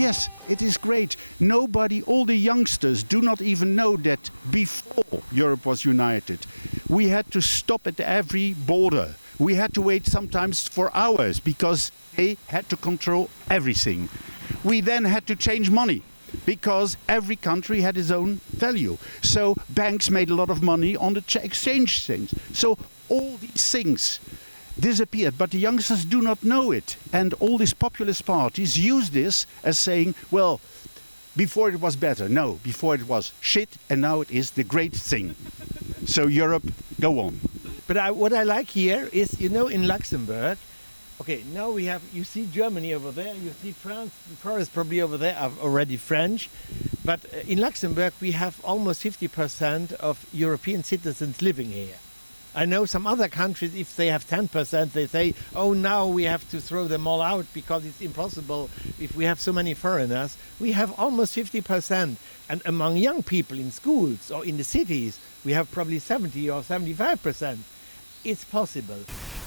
Yes, it is great. Nobody, all the youngsters do not even know that before Europe was united, we had to stop at every border. We had to wait sometimes for hours because they had to control everything. We then had to change money because every country had its own value. So banks made a lot of money on the exchange things. So all these things disappeared, but the youngsters do not know it. And all these populist parties use this as saying, well, before it was better. No, before it was shit, and now it is the great thing. So Europe, go on. But what I like here is, in Luxembourg, okay, now you see Germany over there, you see France, Paris probably over there are already French. But in Luxembourg, we have almost 50% of European citizens living here. I know some other countries, if they have 10%, they say, oh, now we have to throw them all out because it's impossible if we have so many foreigners. We have almost 50%. And among young people in schools or in the cities, we have probably 70 or 75%. It's possible.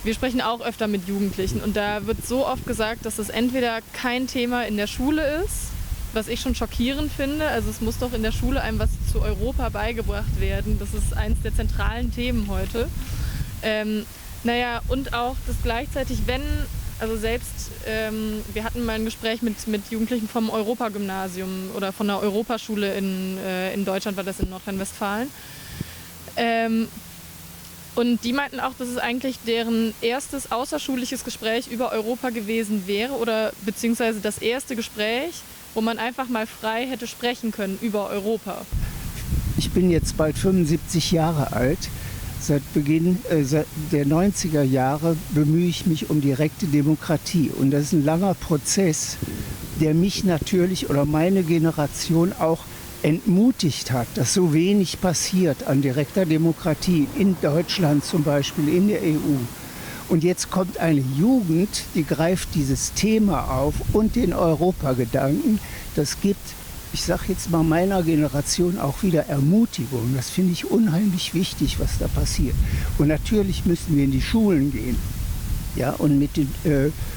Wir sprechen auch öfter mit Jugendlichen und da wird so oft gesagt, dass es entweder kein Thema in der Schule ist, was ich schon schockierend finde. Also es muss doch in der Schule einem was zu Europa beigebracht werden. Das ist eines der zentralen Themen heute. Und auch, dass gleichzeitig, wir hatten mal ein Gespräch mit Jugendlichen vom Europagymnasium oder von der Europaschule in Deutschland, war das in Nordrhein-Westfalen. Und die meinten auch, dass es eigentlich deren erstes außerschulisches Gespräch über Europa gewesen wäre oder beziehungsweise das erste Gespräch, wo man einfach mal frei hätte sprechen können über Europa. Ich bin jetzt bald 75 Jahre alt. Seit Beginn der 90er Jahre bemühe ich mich um direkte Demokratie. Und das ist ein langer Prozess, der mich natürlich oder meine Generation auch entmutigt hat, dass so wenig passiert an direkter Demokratie in Deutschland zum Beispiel, in der EU. Und jetzt kommt eine Jugend, die greift dieses Thema auf und den Europagedanken. Das gibt, ich sage jetzt mal meiner Generation auch wieder Ermutigung. Das finde ich unheimlich wichtig, was da passiert. Und natürlich müssen wir in die Schulen gehen. Ja, und mit den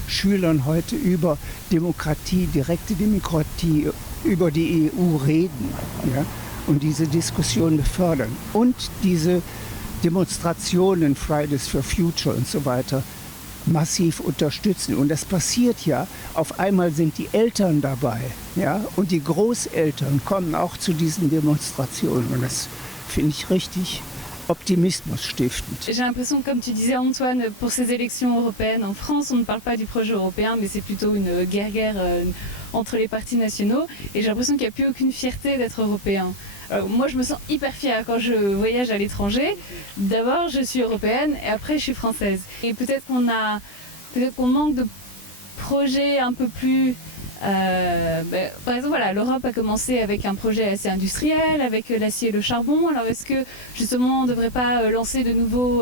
Schülern heute über Demokratie, direkte Demokratie, über die EU reden, ja, und diese Diskussion befördern. Und diese Demonstrationen, Fridays for Future und so weiter, massiv unterstützen. Und das passiert ja, auf einmal sind die Eltern dabei, ja, und die Großeltern kommen auch zu diesen Demonstrationen. Und das finde ich richtig optimismus stiftend. J'ai l'impression, comme tu disais Antoine, pour ces élections européennes en France, on ne parle pas du projet européen, mais c'est plutôt une guerre entre les partis nationaux. Et j'ai l'impression qu'il n'y a plus aucune fierté d'être européen. Alors, moi, je me sens hyper fière quand je voyage à l'étranger. D'abord, je suis européenne et après, je suis française. Et peut-être qu'on manque de projets un peu plus... par exemple, voilà, l'Europe a commencé avec un projet assez industriel, avec l'acier et le charbon. Alors, est-ce que justement, on ne devrait pas lancer de nouveaux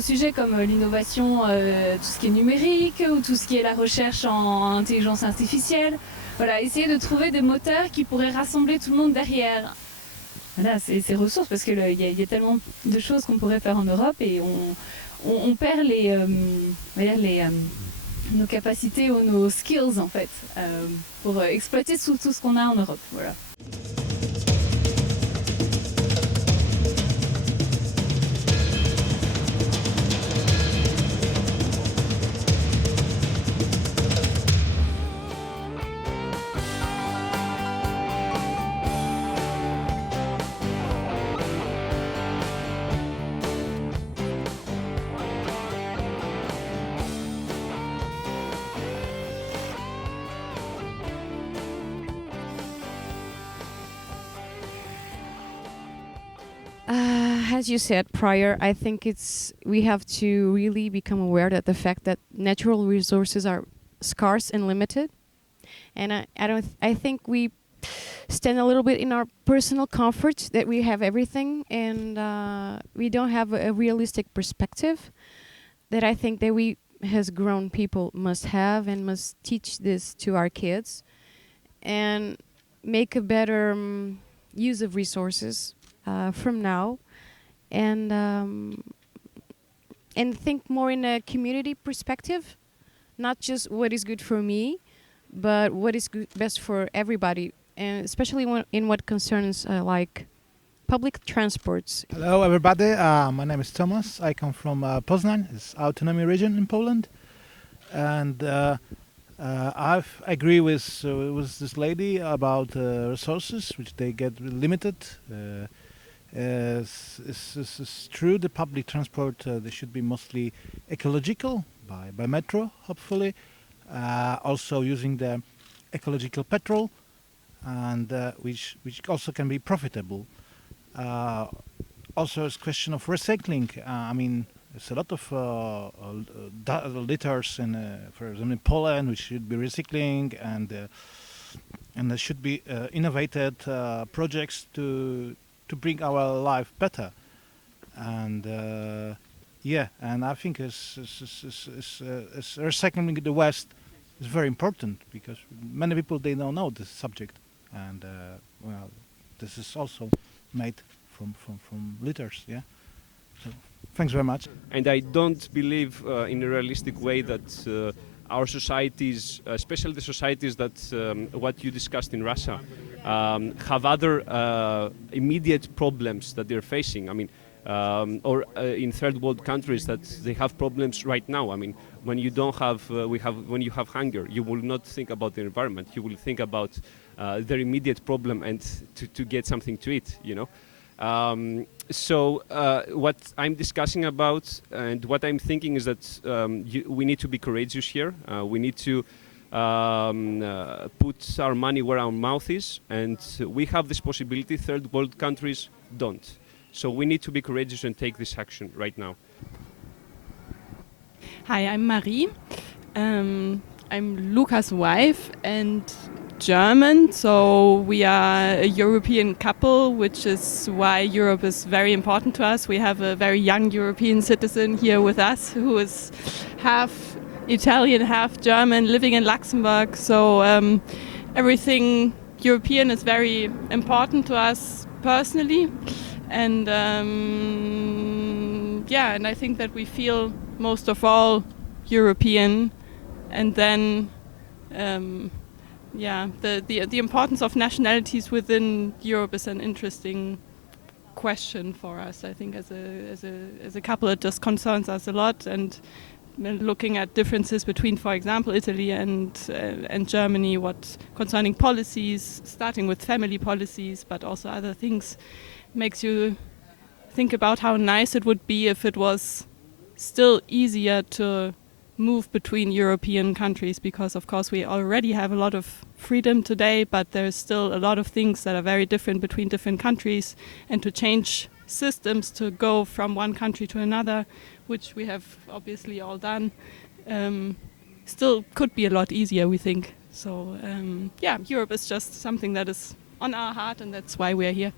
sujets comme l'innovation, tout ce qui est numérique ou tout ce qui est la recherche en intelligence artificielle? Voilà, essayer de trouver des moteurs qui pourraient rassembler tout le monde derrière. Voilà, ces ressources, parce qu'il y a tellement de choses qu'on pourrait faire en Europe et on perd nos capacités ou nos skills en fait pour exploiter tout ce qu'on a en Europe. Voilà. As you said prior, I think we have to really become aware that the fact that natural resources are scarce and limited, and I think we stand a little bit in our personal comfort that we have everything, and we don't have a realistic perspective that I think that we as grown people must have and must teach this to our kids and make a better use of resources from now. And think more in a community perspective, not just what is good for me, but what is best for everybody, and especially in what concerns like public transports. Hello everybody, my name is Thomas. I come from Poznań, it's autonomy region in Poland, and I agree with this lady about resources which they get limited. It's true, the public transport they should be mostly ecological by metro, hopefully, also using the ecological petrol, and which also can be profitable. Also, it's a question of recycling. I mean, there's a lot of litters for example, in Poland, which should be recycling, and there should be innovated projects to bring our life better. And and I think recycling in the West is very important, because many people they don't know this subject, and well, this is also made from litters. Yeah. So, thanks very much. And I don't believe in a realistic way that our societies, especially the societies that what you discussed in Russia, have other immediate problems that they're facing. I mean, or in third world countries that they have problems right now. I mean, when you don't have, when you have hunger, you will not think about the environment. You will think about their immediate problem and to get something to eat. You know. So what I'm discussing about and what I'm thinking is that we need to be courageous here. We need to put our money where our mouth is, and we have this possibility. Third world countries don't. So we need to be courageous and take this action right now. Hi, I'm Marie. I'm Luca's wife and German, so we are a European couple, which is why Europe is very important to us. We have a very young European citizen here with us who is half Italian, half German, living in Luxembourg. So everything European is very important to us personally. And and I think that we feel most of all European, and then the importance of nationalities within Europe is an interesting question for us. I think as a couple, it just concerns us a lot, and looking at differences between, for example, Italy and Germany, what concerning policies, starting with family policies, but also other things, makes you think about how nice it would be if it was still easier to move between European countries, because of course we already have a lot of freedom today, but there's still a lot of things that are very different between different countries, and to change systems to go from one country to another, which we have obviously all done, still could be a lot easier, we think. So Europe is just something that is on our heart, and that's why we are here.